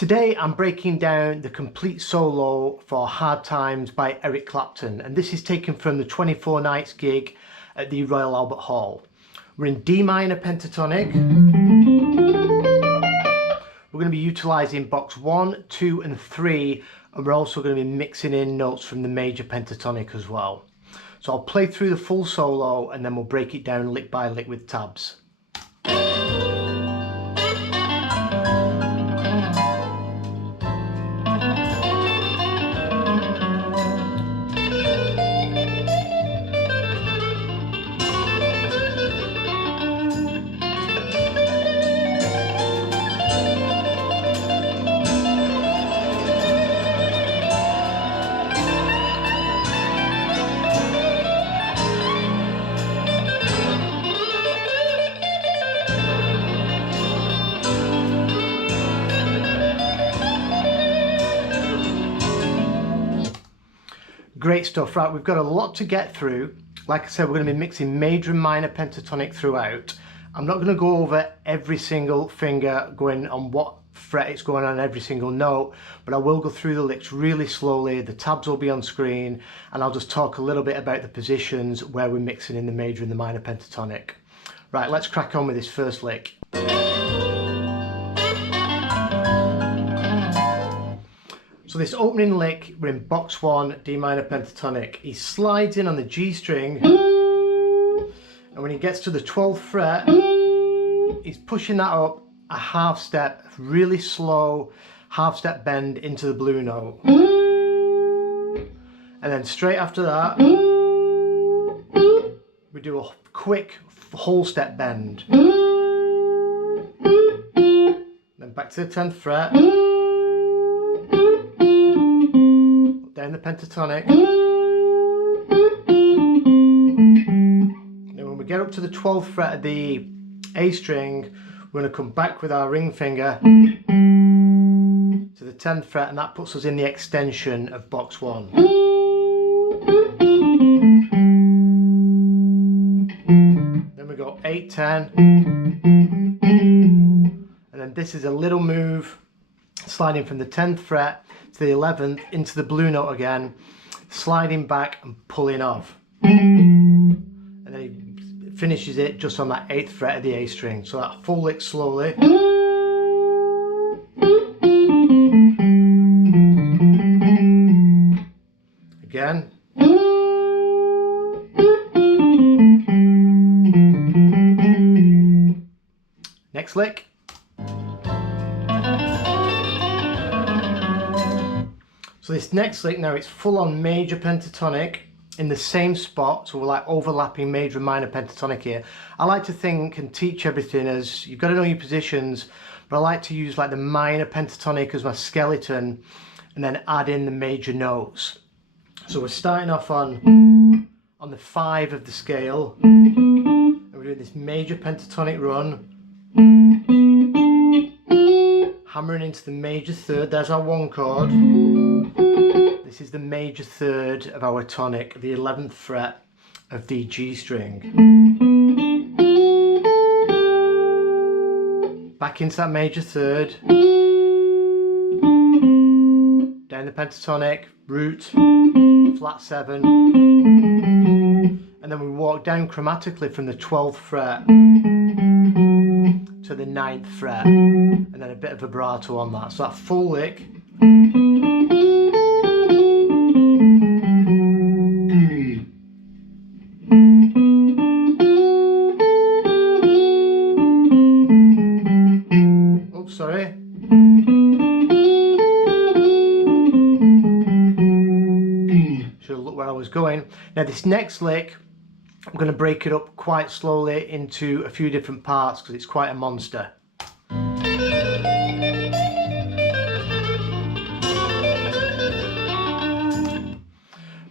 Today I'm breaking down the complete solo for Hard Times by Eric Clapton, and this is taken from the 24 Nights gig at the Royal Albert Hall. We're in D minor pentatonic. We're going to be utilising box 1, 2 and 3, and we're also going to be mixing in notes from the major pentatonic as well. So I'll play through the full solo and then we'll break it down lick by lick with tabs. Great stuff. Right, we've got a lot to get through. Like I said, we're going to be mixing major and minor pentatonic throughout. I'm not going to go over every single finger going on what fret it's going on every single note, but I will go through the licks really slowly. The tabs will be on screen and I'll just talk a little bit about the positions where we're mixing in the major and the minor pentatonic. Right, let's crack on with this first lick. So this opening lick, we're in box 1, D minor pentatonic. He slides in on the G string, and when he gets to the 12th fret, he's pushing that up a half step, really slow half step bend into the blue note. And then straight after that, we do a quick whole step bend. Then back to the 10th fret. Down the pentatonic. Then when we get up to the 12th fret of the A string, we're going to come back with our ring finger to the 10th fret, and that puts us in the extension of box 1. Then we go 8, 10, and then this is a little move sliding from the 10th fret to the 11th into the blue note again, sliding back and pulling off, and then he finishes it just on that 8th fret of the A string. So that full lick slowly. Again. Next lick. So this next lick now, it's full on major pentatonic in the same spot, so we're like overlapping major and minor pentatonic here. I like to think and teach everything as you've got to know your positions, but I like to use like the minor pentatonic as my skeleton and then add in the major notes. So we're starting off on the 5 of the scale, and we're doing this major pentatonic run, hammering into the major 3rd. There's our 1 chord. This is the major 3rd of our tonic, the 11th fret of the G string. Back into that major 3rd. Down the pentatonic, root, flat 7. And then we walk down chromatically from the 12th fret to the 9th fret, and then a bit of vibrato on that. So that full lick. Oops, sorry. Should have looked where I was going. Now this next lick, I'm going to break it up quite slowly into a few different parts because it's quite a monster.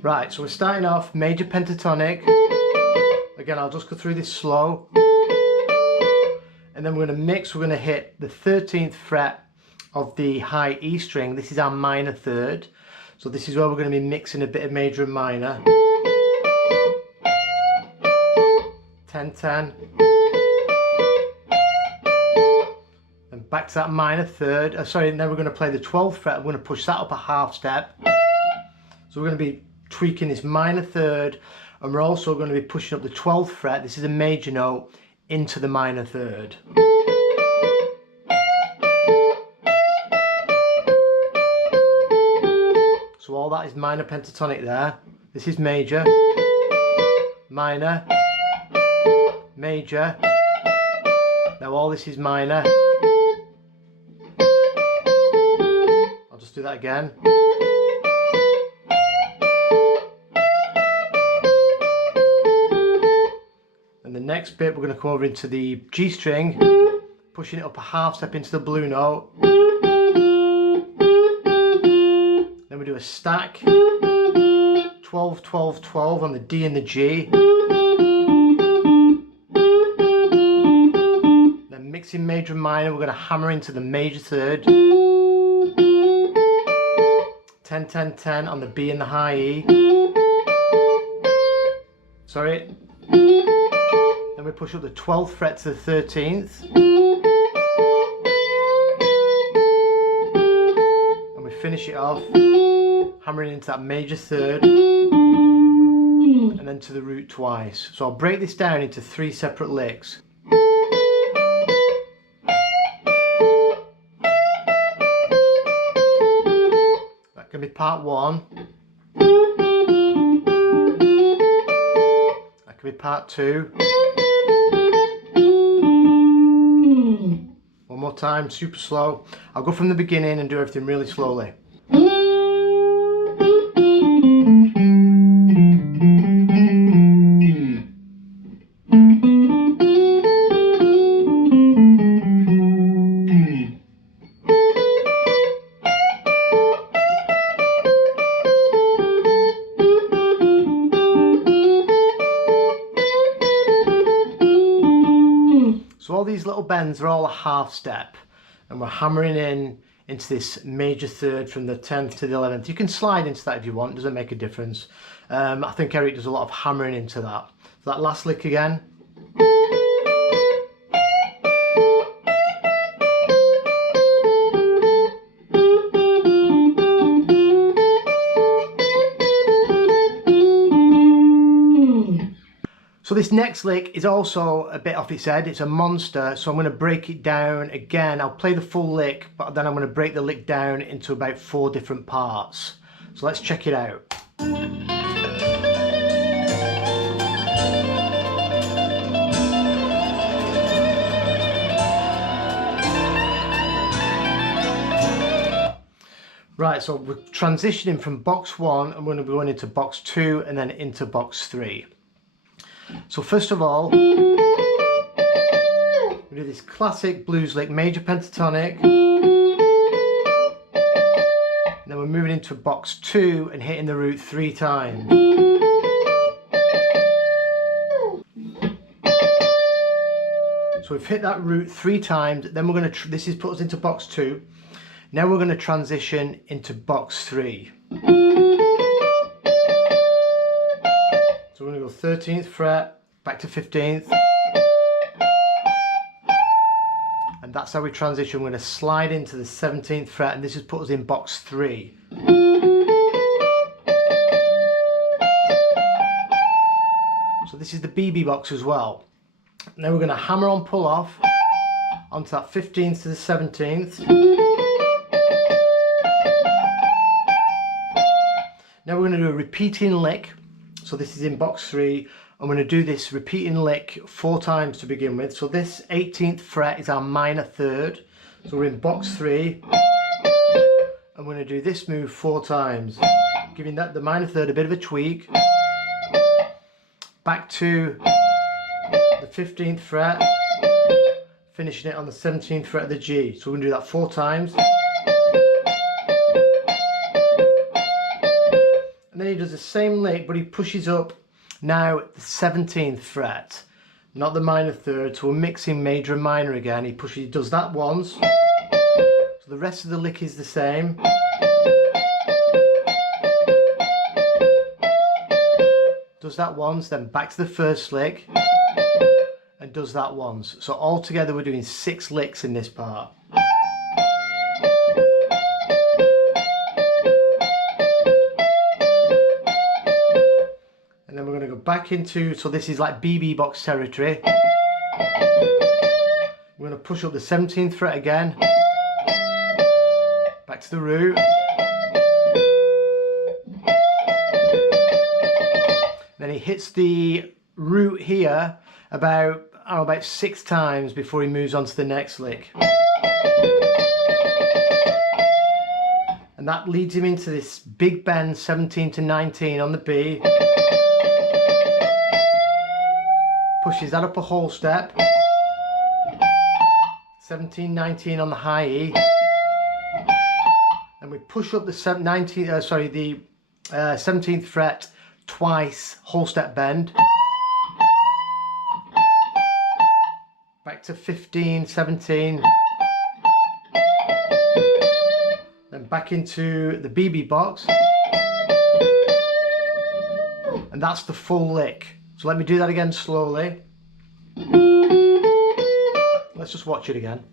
Right, so we're starting off major pentatonic. Again, I'll just go through this slow. And then we're going to mix, we're going to hit the 13th fret of the high E string. This is our minor 3rd. So this is where we're going to be mixing a bit of major and minor. 10, 10. back to that minor third. Sorry, and then we're going to play the 12th fret. I'm going to push that up a half step. So we're going to be tweaking this minor third, and we're also going to be pushing up the 12th fret. This is a major note into the minor third. So all that is minor pentatonic there. This is major, minor, major. Now all this is minor. I'll just do that again. And the next bit we're going to come over into the G string, pushing it up a half step into the blue note. Then we do a stack, 12, 12, 12 on the D and the G. Then mixing major and minor, we're going to hammer into the major third. 10, 10, 10 on the B and the high E. Sorry. Then we push up the 12th fret to the 13th. And we finish it off, hammering into that major third, and then to the root twice. So I'll break this down into 3 separate licks. That can be part 1. That can be part 2. One more time, super slow. I'll go from the beginning and do everything really slowly. So all these little bends are all a half step, and we're hammering into this major third from the 10th to the 11th. You can slide into that if you want, doesn't make a difference. I think Eric does a lot of hammering into that. So that last lick again. So this next lick is also a bit off its head. It's a monster, so I'm going to break it down again. I'll play the full lick, but then I'm going to break the lick down into about 4 different parts. So let's check it out. Right, so we're transitioning from box 1 and we're going to be going into box 2 and then into box 3. So first of all, we do this classic blues lick, major pentatonic, and then we're moving into box 2 and hitting the root 3 times. So we've hit that root 3 times, then we're going to, this is put us into box 2, now we're going to transition into box 3. So we're going to go 13th fret, back to 15th, and that's how we transition. We're going to slide into the 17th fret, and this has put us in box 3. So this is the BB box as well. Now we're going to hammer on pull off onto that 15th to the 17th. Now we're going to do a repeating lick. So this is in box 3. I'm going to do this repeating lick 4 times to begin with. So this 18th fret is our minor third. So we're in box 3. I'm going to do this move 4 times, giving that the minor third a bit of a tweak. Back to the 15th fret, finishing it on the 17th fret of the G. So we're going to do that 4 times. And then he does the same lick, but he pushes up now at the 17th fret, not the minor third. So we're mixing major and minor again. He does that once. So the rest of the lick is the same. Does that once, then back to the first lick, and does that once. So altogether we're doing 6 licks in this part. And then we're going to go back into, so this is like BB box territory. We're going to push up the 17th fret again, back to the root. Then he hits the root here about, I don't know, about 6 times before he moves on to the next lick. And that leads him into this big bend 17 to 19 on the B. Pushes that up a whole step. 17, 19 on the high E. And we push up the 17th fret twice, whole step bend. Back to 15, 17. Then back into the BB box. And that's the full lick. So let me do that again slowly. Let's just watch it again.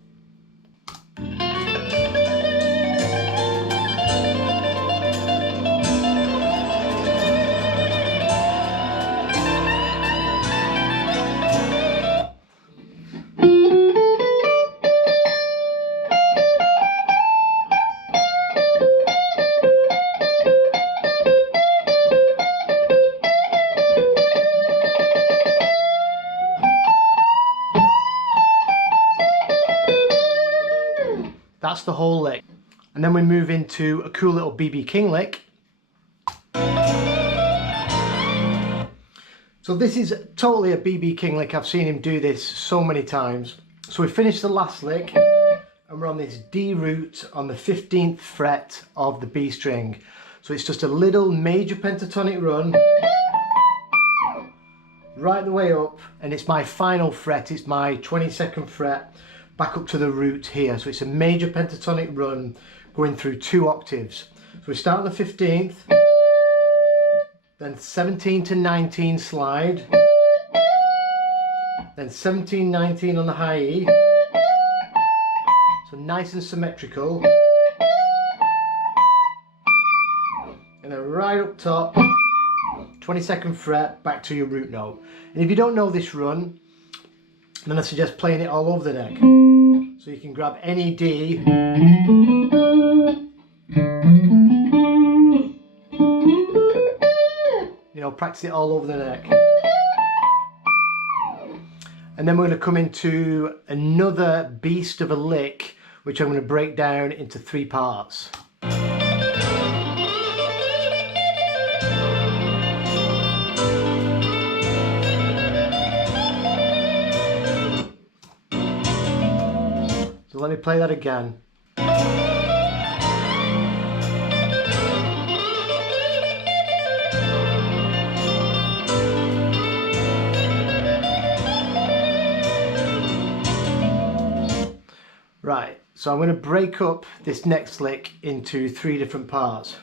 That's the whole lick. And then we move into a cool little BB King lick. So this is totally a BB King lick. I've seen him do this so many times. So we finished the last lick and we're on this D root on the 15th fret of the B string. So it's just a little major pentatonic run right the way up, and it's my final fret, it's my 22nd fret back up to the root here. So it's a major pentatonic run going through 2 octaves. So we start on the 15th, then 17 to 19 slide, then 17, 19 on the high E. So nice and symmetrical. And then right up top, 22nd fret back to your root note. And if you don't know this run, then I suggest playing it all over the neck. So you can grab any D, you know, practice it all over the neck. And then we're going to come into another beast of a lick, which I'm going to break down into 3 parts. So let me play that again. Right, so I'm going to break up this next lick into 3 different parts.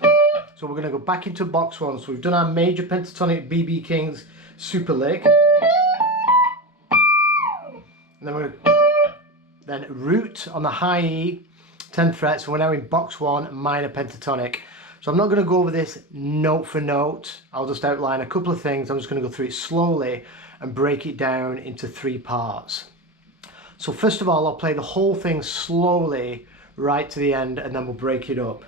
So we're going to go back into box 1. So we've done our major pentatonic BB King's super lick. And then we're going to then root on the high E, 10th fret, so we're now in box 1, minor pentatonic. So I'm not going to go over this note for note, I'll just outline a couple of things. I'm just going to go through it slowly and break it down into 3 parts. So first of all, I'll play the whole thing slowly right to the end, and then we'll break it up.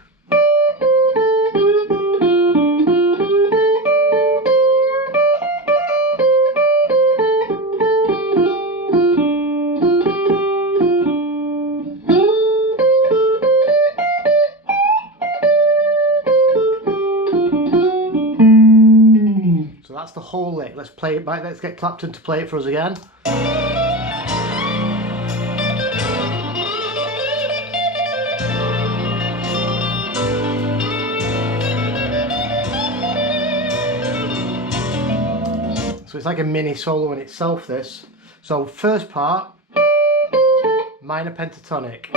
That's the whole lick. Let's play it back. Let's get Clapton to play it for us again. So it's like a mini solo in itself, this. So first part, minor pentatonic.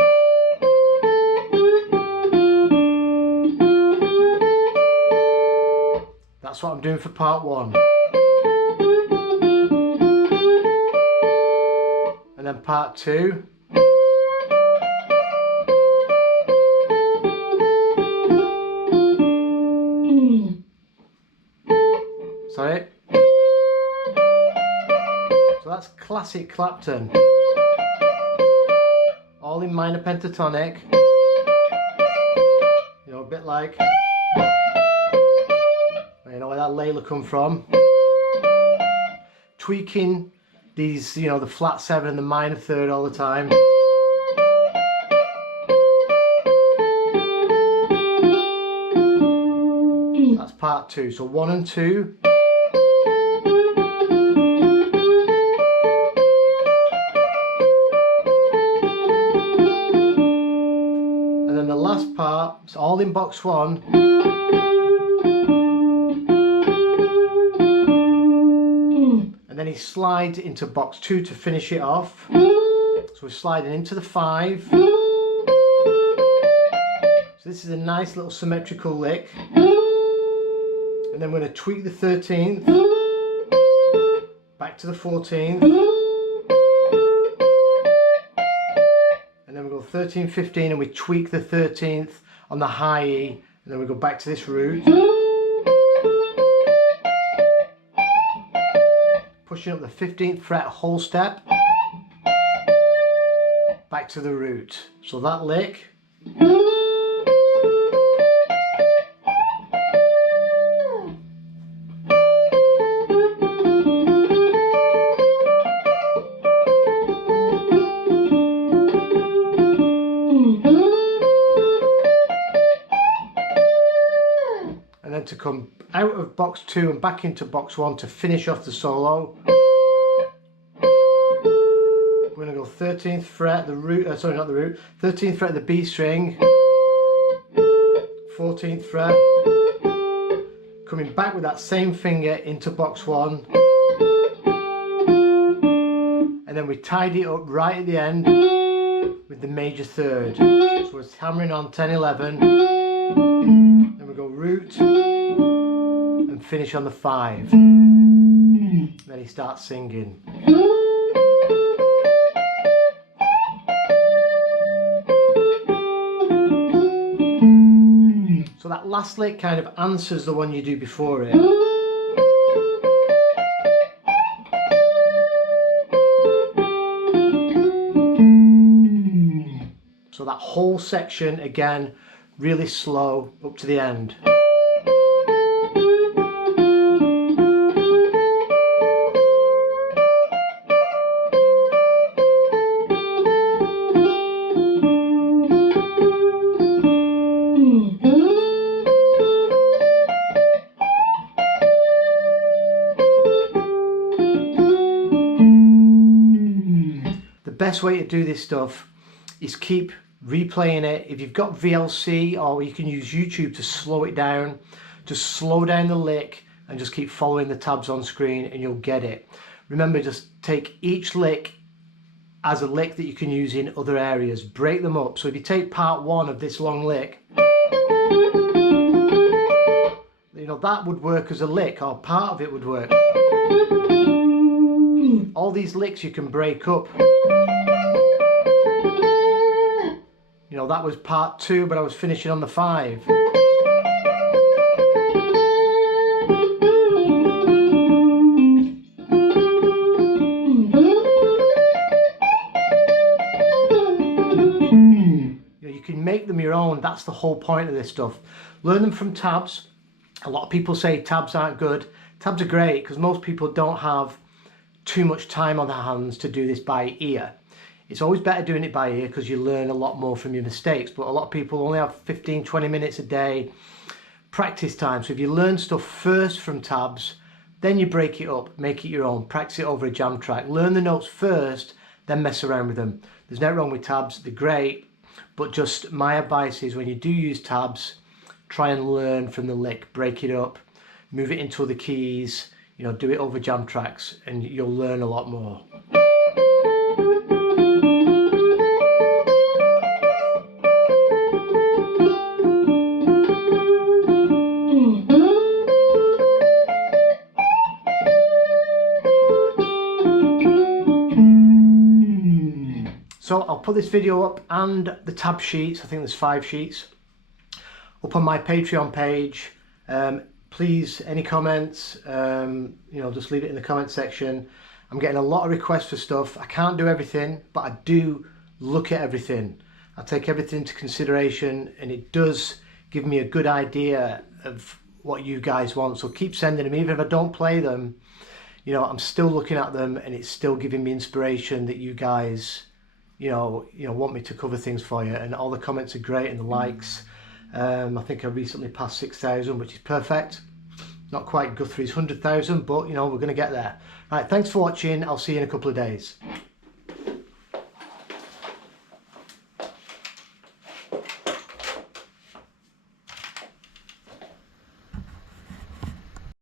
That's what I'm doing for part 1. then part 2. Sorry. So that's classic Clapton. All in minor pentatonic. You know, a bit like, you know where that Layla come from. Tweaking these, you know, the flat 7 and the minor 3rd all the time. That's part 2. So 1 and 2. And then the last part, it's all in box 1. And then he slides into box 2 to finish it off. So we're sliding into the 5. So this is a nice little symmetrical lick. And then we're going to tweak the 13th, back to the 14th, and then we go 13, 15, and we tweak the 13th on the high E, and then we go back to this root, pushing up the 15th fret whole step, back to the root. So that lick. And then to come out of box 2 and back into box 1 to finish off the solo. We're going to go 13th fret, the root, sorry, not the root, 13th fret of the B string, 14th fret, coming back with that same finger into box 1, and then we tidy it up right at the end with the major 3rd. So we're hammering on 10, 11, then we go root and finish on the 5. Then he starts singing. So that last lick kind of answers the one you do before it. So that whole section again, really slow up to the end. The best way to do this stuff is keep replaying it. If you've got VLC, or you can use YouTube to slow it down, just slow down the lick and just keep following the tabs on screen and you'll get it. Remember, just take each lick as a lick that you can use in other areas. Break them up. So if you take part 1 of this long lick, you know, that would work as a lick, or part of it would work. All these licks you can break up. You know, that was part 2, but I was finishing on the 5. You can make them your own. That's the whole point of this stuff. Learn them from tabs. A lot of people say tabs aren't good. Tabs are great because most people don't have too much time on their hands to do this by ear. It's always better doing it by ear because you learn a lot more from your mistakes, but a lot of people only have 15-20 minutes a day practice time. So if you learn stuff first from tabs, then you break it up, make it your own, practice it over a jam track. Learn the notes first, then mess around with them. There's nothing wrong with tabs, they're great, but just my advice is when you do use tabs, try and learn from the lick, break it up, move it into other keys, you know, do it over jam tracks and you'll learn a lot more. I'll put this video up and the tab sheets, I think there's 5 sheets, up on my Patreon page. Please, any comments, you know, just leave it in the comment section. I'm getting a lot of requests for stuff. I can't do everything, but I do look at everything. I take everything into consideration, and it does give me a good idea of what you guys want. So keep sending them, even if I don't play them. You know, I'm still looking at them, and it's still giving me inspiration that you guys, you know, want me to cover things for you. And all the comments are great, and the likes. I think I recently passed 6,000, which is perfect. Not quite Guthrie's 100,000, but you know, we're going to get there. Right, thanks for watching. I'll see you in a couple of days.